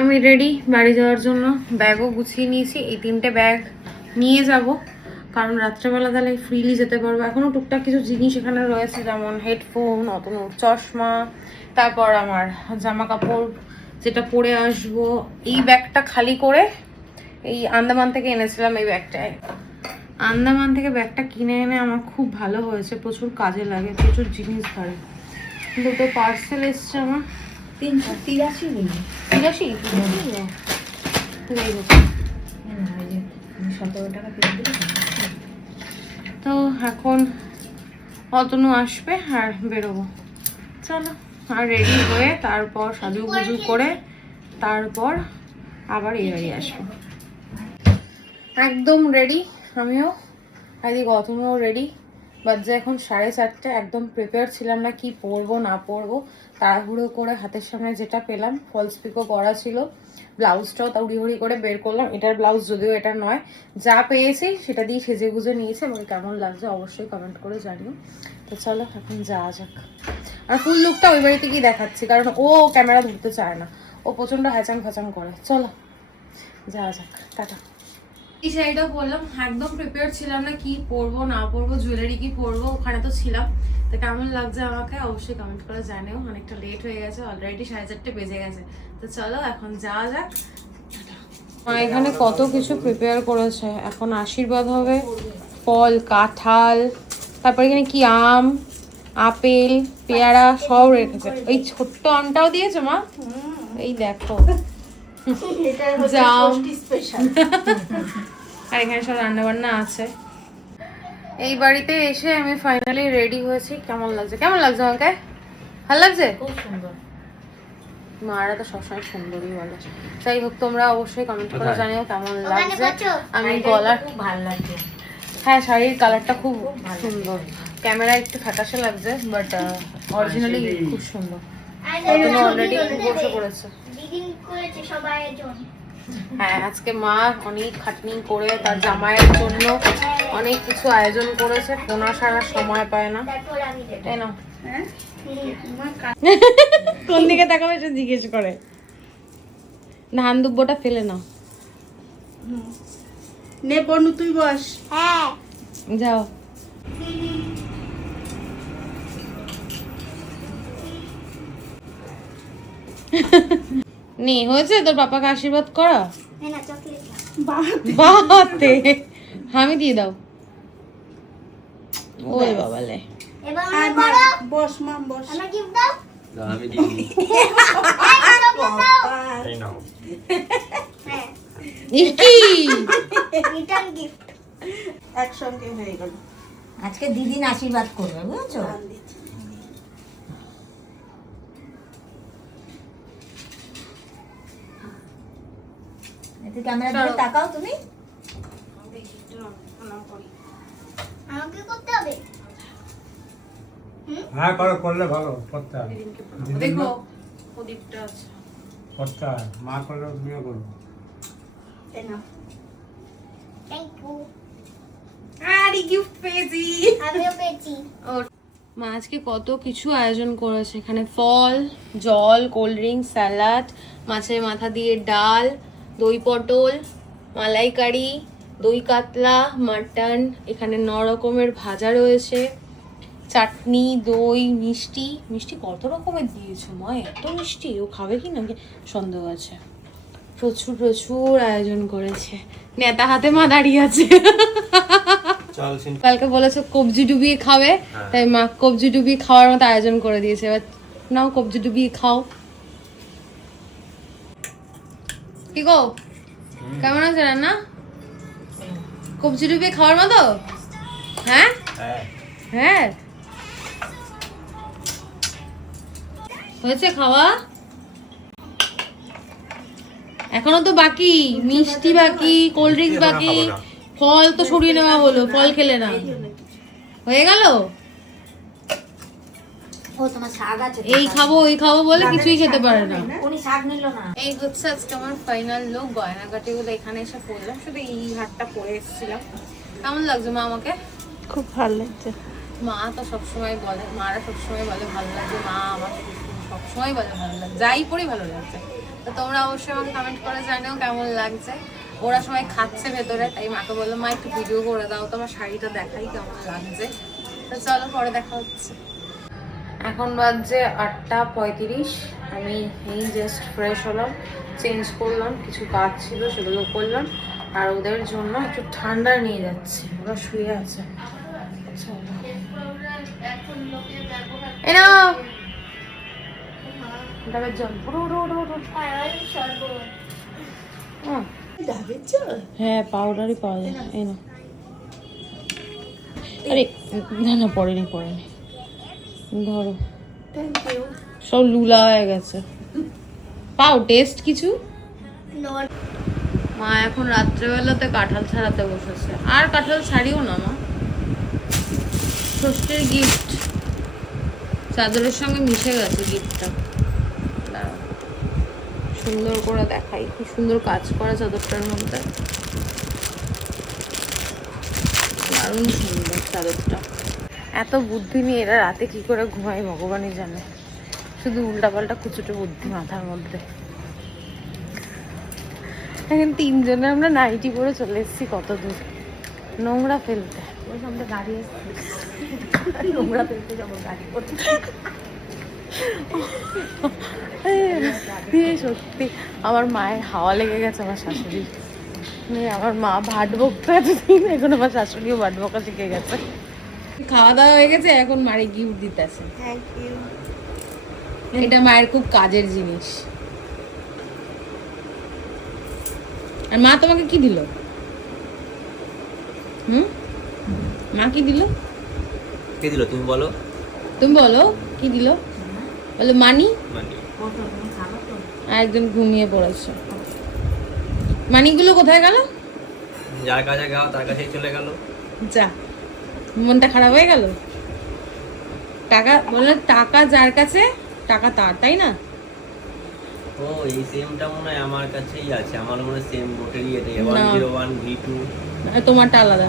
আমি রেডি বাড়ি যাওয়ার জন্য। ব্যাগও গুছিয়ে নিয়েছি। এই 3টে ব্যাগ নিয়ে যাব, কারণ রাত্রেবেলা তাহলে ফ্রিলি যেতে পারবো। এখনও টুকটাক কিছু জিনিস এখানে রয়েছে, যেমন হেডফোন, অতনুর চশমা, তারপর আমার জামা কাপড় যেটা পরে আসবো। এই ব্যাগটা খালি করে এই আন্দামান থেকে এনেছিলাম। এই ব্যাগটায় আন্দামান থেকে ব্যাগটা কিনে এনে আমার খুব ভালো হয়েছে, প্রচুর কাজে লাগে, প্রচুর জিনিস ধরে। 2টো পার্সেল এসছে আমার। 383 বলি 83 17 টাকা পেয়ে দিলে। তো এখন অতনু আসবে আর বেরোবো। চলো, আর রেডি হয়ে তারপর সাজুগুজু করে তারপর আবার এই বাড়ি আসবো। একদম রেডি আমিও, এদিকে অতনুও রেডি। বাজে এখন 4:30। একদম প্রিপেয়ার ছিলাম না কি পরবো না পরবো। তাড়াহুড়ো করে হাতের সামনে যেটা পেলাম, ফলস পিকো করা ছিল, ব্লাউজটাও তাড়িহুড়ি করে বের করলাম। এটার ব্লাউজ যদিও এটা নয়, যা পেয়েছি সেটা দিয়ে সেজে গুজে নিয়েছে। আমাকে কেমন লাগছে অবশ্যই কমেন্ট করে জানিও। তো চলো এখন যাওয়া যাক। আর ফুল লুকটা ওই বাড়িতে গিয়ে দেখাচ্ছি, কারণ ও ক্যামেরা ধরতে চায় না, ও প্রচন্ড হ্যাচাং ফ্যাচাং করে। চলো যাওয়া যাক, টাটা। এই শাড়িটা পরলাম, একদম প্রিপেয়ার ছিলাম না কি পরবো না পরবো, জুয়েলারি কি পরবো, ওখানে তো ছিলাম। তো কেমন লাগছে আমাকে অবশ্যই কমেন্ট করে জানিও। অনেকটা লেট হয়ে গেছে, অলরেডি 4:30 বেজে গেছে। তো চলো এখন যাওয়া যাক। মা এখানে কত কিছু প্রিপেয়ার করেছে। এখন আশীর্বাদ হবে, ফল, কাঁঠাল, তারপর এখানে কি আম, আপেল, পেয়ারা সব রেখেছে। ওই ছোট্ট আমটাও দিয়েছে মা, এই দেখো জাম। আর এখানে সব রান্না বান্না আছে। এই বাড়িতে এসে আমি ফাইনালি রেডি হয়েছি। কেমন লাগছে আমাকে? ভালো লাগছে? খুব সুন্দর। মারা তো সবসময় সুন্দরই বলে। যাই হোক, তোমরা অবশ্যই কমেন্ট করে জানিও কেমন লাগছে। আমি গলার খুব ভালো লাগছে। হ্যাঁ, শাড়ির কালারটা খুব সুন্দর। ক্যামেরায় একটু ফ্যাকাশে লাগছে, বাট অরিজিনালি খুব সুন্দর। অলরেডি বসে পড়েছে। হ্যাঁ, আজকে মা অনেক খাটনি করে তার জামাইয়ের জন্য অনেক কিছু আয়োজন করেছে। পোনা সারা সময় পায় না, তাই না? কোন দিকে তাকাবে সে জিজ্ঞেস করে। ধান দুব্বটা ফেলে নাও। নে বনু তুই বস। হ্যাঁ যাও। নে, হয়েছে তোর পাপাকে আশীর্বাদ করা? বাতে আমি দিয়ে দাও। ওরে বাবালে, বস মা বস। আমি গিফট দাও। আমি দিই। এই নাও। হ্যাঁ, কি রিটার্ন গিফট। একসঙ্গে হয়ে গেল। আজকে দিদিন আশীর্বাদ করবে, বুঝছো? একটু ক্যামেরা দিকে তাকাও তুমি। আমাকে করতে হবে। হ্যাঁ করো, করলে ভালো করতে হবে। দেখো প্রদীপটা আছে। করতে হয়, মা করলে তুমিও করবো। Thank you. আরে গিফট পেয়েছি। আমিও পেয়েছি। মা আজকে কত কিছু আয়োজন করেছে। এখানে ফল, জল, কোল্ড ড্রিঙ্ক, স্যালাড, মাছের মাথা দিয়ে ডাল, দই পটল, মালাইকারি, দই কাতলা, মাটন, এখানে 9 রকমের ভাজা রয়েছে, চাটনি, দই, মিষ্টি। মিষ্টি কত রকমের দিয়েছো মা, এত মিষ্টি! ও খাবে কি না সন্দেহ আছে। প্রচুর প্রচুর আয়োজন করেছে। নেতা হাতে মা দাঁড়িয়ে আছে। কালকে বলেছে কবজি ডুবিয়ে খাবে, তাই মা কবজি ডুবিয়ে খাওয়ার মতো আয়োজন করে দিয়েছে। এবার নাও কবজি ডুবিয়ে খাও। কি গো, কেমন আছে রান্না? কবজি ডুবিয়ে খাওয়ার মতো? হ্যাঁ হ্যাঁ, হয়েছে খাওয়া? এখনো তো বাকি, মিষ্টি বাকি, কোল্ড ড্রিঙ্কস বাকি, ফল তো সরিয়ে নেওয়া হলো, ফল খেলে না। হয়ে গেল? ও তোমার শাক আছে? এই খাবো ওই খাবো বলে কিছুই খেতে পারে না। উনি শাক নিল না। এই হচ্ছে আজকে আমার ফাইনাল লুক। গয়নাগাটি গুলো এখানে এসে পরলাম, শুধু এই হারটা পরে এসেছিলাম। কেমন লাগছে মা আমাকে? খুব ভালো লাগছে। মা তো সবসময় বলে, মারা সবসময় বলে ভালো লাগছে, মা আমাকে সবসময় বলে ভালো লাগছে, যাই পরে ভালো লাগছে। তো তোমরা অবশ্যই আমাকে কমেন্ট করে জানিও কেমন লাগছে। ওরা সবাই খাচ্ছে ভেতরে, তাই মাকে বললাম মা একটু ভিডিও করে দাও, তোমার শাড়িটা দেখাই কেমন লাগছে। তো চলো পরে দেখা হচ্ছে। এখন বাজছে 8:35। আমি এই জাস্ট ফ্রেশ হলাম, চেঞ্জ করলাম, কিছু কাজ ছিল সেগুলো করলাম, আর ওদের জন্য একটু ঠান্ডা নিয়ে যাচ্ছি, ওরা শুয়ে আছে। চলো এই নাও ডাবের জল। হ্যাঁ পাউডারই পাওয়া যায়। এই না, আরে না না পড়েনি ধরো, সব লুলা হয়ে গেছে। পাও টেস্ট কিছু। মা এখন রাত্রেবেলাতে কাঁঠাল ছাড়াতে বসেছে, আর কাঁঠাল ছাড়িও না মা, ষষ্ঠীর গিফট চাদরের সঙ্গে মিশে গেছে গিফটটা। দাঁড়াও সুন্দর করে দেখাই, কি সুন্দর কাজ করা চাদরটার মধ্যে, দারুণ সুন্দর চাদরটা। এত বুদ্ধি নিয়ে এরা রাতে কি করে ঘুমায় ভগবানই জানে, শুধু উল্টাপাল্টা কুচুটো বুদ্ধি মাথার মধ্যে। এখন তিনজনে আমরা নাইটি পরে চলে এসেছি কত দূর, নোংরা ফেলতে। আমরা গাড়ি এসেছি, নোংরা ফেলতে যাবো গাড়ি করতে। সত্যি আমার মায়ের হাওয়া লেগে গেছে আমার শাশুড়ি। আমার মা ভাট বকতে এতদিন, এখন আমার শাশুড়িও ভাট বকা শিখে গেছে। খাওয়া দাওয়া হয়ে গেছে, এখন মারে গিফট দিতেছে। Thank you. এটা মায়ের খুব কাজের জিনিস। আর মা তোমাকে কি দিল? মা কি দিল? কে দিল তুমি বলো? তুমি বলো কি দিল? বলো মানি। মানে আর একজন ঘুমিয়ে পড়েছে। মানিগুলো কোথায় গেল? যার কাছে গাও তার কাছেই চলে গেল। যা, মনটা খারাপ হয়ে গেল। টাকা বললে টাকা যার কাছে টাকা তার, তাই না? ও এই সেমটা মনে হয় আমার কাছেই আছে, আমার মনে হয় সেম বোটেরই এটা না। 101 V2। তোমারটা আলাদা।